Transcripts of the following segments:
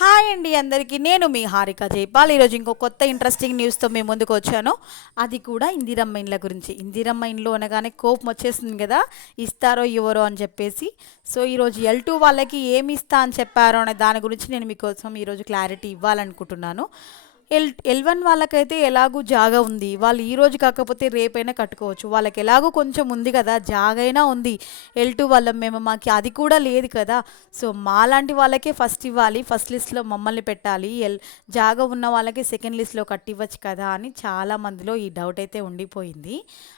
Hi అండి అందరికీ. నేను మీ హారిక జైపాల్. ఈరోజు ఇంకో కొత్త ఇంట్రెస్టింగ్ న్యూస్తో మేము ముందుకు వచ్చాను. అది కూడా ఇందిరమ్మ ఇండ్ల గురించి. ఇందిరమ్మ ఇండ్లు అనగానే కోపం వచ్చేస్తుంది కదా ఇస్తారో ఇవ్వరో అని చెప్పేసి. సో ఈరోజు ఎల్ టూ వాళ్ళకి ఏమి ఇస్తా అని చెప్పారో అనే దాని గురించి నేను మీకోసం ఈరోజు క్లారిటీ ఇవ్వాలనుకుంటున్నాను. ఎల్ ఎల్ వన్ వాళ్ళకైతే ఎలాగూ జాగా ఉంది. వాళ్ళు ఈ రోజు కాకపోతే రేపైనా కట్టుకోవచ్చు. వాళ్ళకి ఎలాగో కొంచెం ఉంది కదా జాగైనా ఉంది. ఎల్ టూ వాళ్ళం మేము మాకు అది కూడా లేదు కదా. సో మాలాంటి వాళ్ళకే ఫస్ట్ ఇవ్వాలి. ఫస్ట్ లిస్ట్లో మమ్మల్ని పెట్టాలి. ఎల్ జాగా ఉన్న వాళ్ళకి సెకండ్ లిస్ట్లో కట్టివ్వచ్చు కదా అని చాలా మందిలో ఈ డౌట్ అయితే ఉండిపోయింది.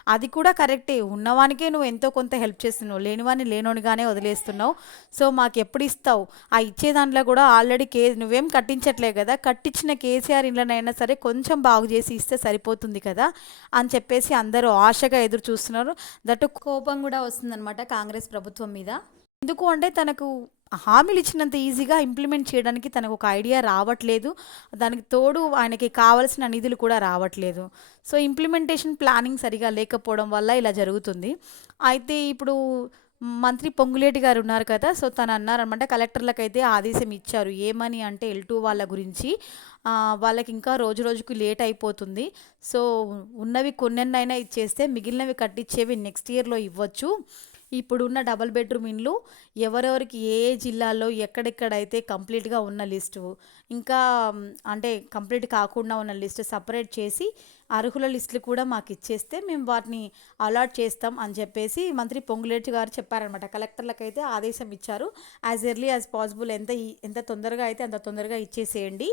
అది కూడా కరెక్టే. ఉన్నవానికే నువ్వు ఎంతో కొంత హెల్ప్ చేస్తున్నావు. లేనివాని లేనోనిగానే వదిలేస్తున్నావు. సో మాకు ఎప్పుడు ఇస్తావు? ఆ ఇచ్చే దాంట్లో కూడా ఆల్రెడీ కే నువ్వేం కట్టించట్లే కదా. కట్టించిన కేసీఆర్ ఇండ్లనైనా సరే కొంచెం బాగు చేసి ఇస్తే సరిపోతుంది కదా అని చెప్పేసి అందరూ ఆశగా ఎదురు చూస్తున్నారు. దట్టు కోపం కూడా వస్తుందన్నమాట కాంగ్రెస్ ప్రభుత్వం మీద. ఎందుకు అంటే తనకు హామీలు ఇచ్చినంత ఈజీగా ఇంప్లిమెంట్ చేయడానికి తనకు ఒక ఐడియా రావట్లేదు. దానికి తోడు ఆయనకి కావలసిన నిధులు కూడా రావట్లేదు. సో ఇంప్లిమెంటేషన్ ప్లానింగ్ సరిగా లేకపోవడం వల్ల ఇలా జరుగుతుంది. అయితే ఇప్పుడు మంత్రి పొంగులేటి గారు ఉన్నారు కదా సో తను అన్నారనమాట కలెక్టర్లకు అయితే ఆదేశం ఇచ్చారు. ఏమని అంటే ఎల్ టూ వాళ్ళ గురించి వాళ్ళకి ఇంకా రోజు రోజుకు లేట్ అయిపోతుంది. సో ఉన్నవి కొన్నెన్నైనా ఇచ్చేస్తే మిగిలినవి కట్టించేవి నెక్స్ట్ ఇయర్లో ఇవ్వచ్చు. ఇప్పుడున్న డబల్ బెడ్రూమ్ ఇండ్లు ఎవరెవరికి ఏ జిల్లాలో ఎక్కడెక్కడైతే కంప్లీట్గా ఉన్న లిస్టు ఇంకా అంటే కంప్లీట్ కాకుండా ఉన్న లిస్ట్ సపరేట్ చేసి అర్హుల లిస్టులు కూడా మాకు ఇచ్చేస్తే మేము వాటిని అలాట్ చేస్తాం అని చెప్పేసి మంత్రి పొంగులేటి గారు చెప్పారనమాట కలెక్టర్లకు అయితే ఆదేశం ఇచ్చారు. యాజ్ ఎర్లీ యాజ్ పాసిబుల్ ఎంత ఎంత తొందరగా అయితే అంత తొందరగా ఇచ్చేసేయండి.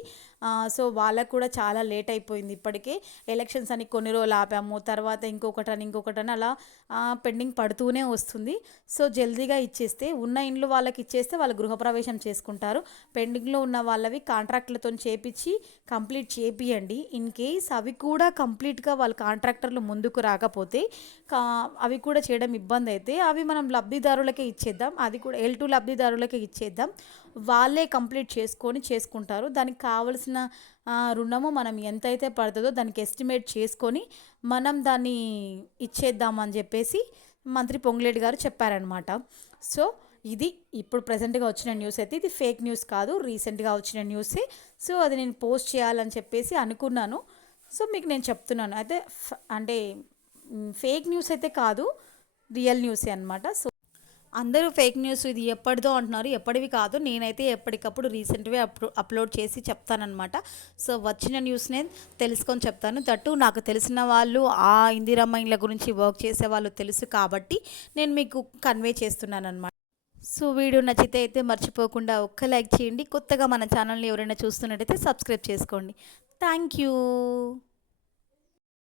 సో వాళ్ళకు కూడా చాలా లేట్ అయిపోయింది ఇప్పటికే. ఎలక్షన్స్ అని కొన్ని రోజులు ఆపాము. తర్వాత ఇంకొకటి అని ఇంకొకటి అని అలా పెండింగ్ పడుతూనే వస్తుంది. సో జల్దీగా ఇచ్చేస్తే ఉన్న ఇండ్లు వాళ్ళకి ఇచ్చేస్తే వాళ్ళు గృహప్రవేశం చేసుకుంటారు. పెండింగ్లో ఉన్న వాళ్ళవి కాంట్రాక్టులతో చేపించి కంప్లీట్ చేపియండి. ఇన్ కేస్ అవి కూడా కంప్లీట్గా వాళ్ళ కాంట్రాక్టర్లు ముందుకు రాకపోతే కా అవి కూడా చేయడం ఇబ్బంది అయితే అవి మనం లబ్ధిదారులకే ఇచ్చేద్దాం. అది కూడా ఎల్ టూ లబ్ధిదారులకే ఇచ్చేద్దాం. వాళ్ళే కంప్లీట్ చేసుకొని చేసుకుంటారు. దానికి కావలసిన రుణము మనం ఎంతైతే పడుతుందో దానికి ఎస్టిమేట్ చేసుకొని మనం దాన్ని ఇచ్చేద్దామని చెప్పేసి మంత్రి పొంగులేటి గారు చెప్పారనమాట సో ఇది ఇప్పుడు ప్రజెంట్గా వచ్చిన న్యూస్ అయితే ఇది ఫేక్ న్యూస్ కాదు రీసెంట్గా వచ్చిన న్యూసే. సో అది నేను పోస్ట్ చేయాలని చెప్పేసి అనుకున్నాను. సో మీకు నేను చెప్తున్నాను. అయితే ఫ- అంటే ఫేక్ న్యూస్ అయితే కాదు రియల్ న్యూసే అనమాట సో అందరూ ఫేక్ న్యూస్ ఇది ఎప్పటిదో అంటున్నారు. ఎప్పటివి కాదు. నేనైతే ఎప్పటికప్పుడు రీసెంట్వే అప్లో అప్లోడ్ చేసి చెప్తానమాట సో వచ్చిన న్యూస్నే తెలుసుకొని చెప్తాను. దట్టు నాకు తెలిసిన వాళ్ళు ఆ ఇందిరమ్మ ఇండ్ల గురించి వర్క్ చేసే వాళ్ళు తెలుసు కాబట్టి నేను మీకు కన్వే చేస్తున్నాను సో వీడియో నచ్చితే అయితే మర్చిపోకుండా ఒక్క లైక్ చేయండి. కొత్తగా మన ఛానల్ని ఎవరైనా చూస్తున్నట్టయితే సబ్స్క్రైబ్ చేసుకోండి. Thank you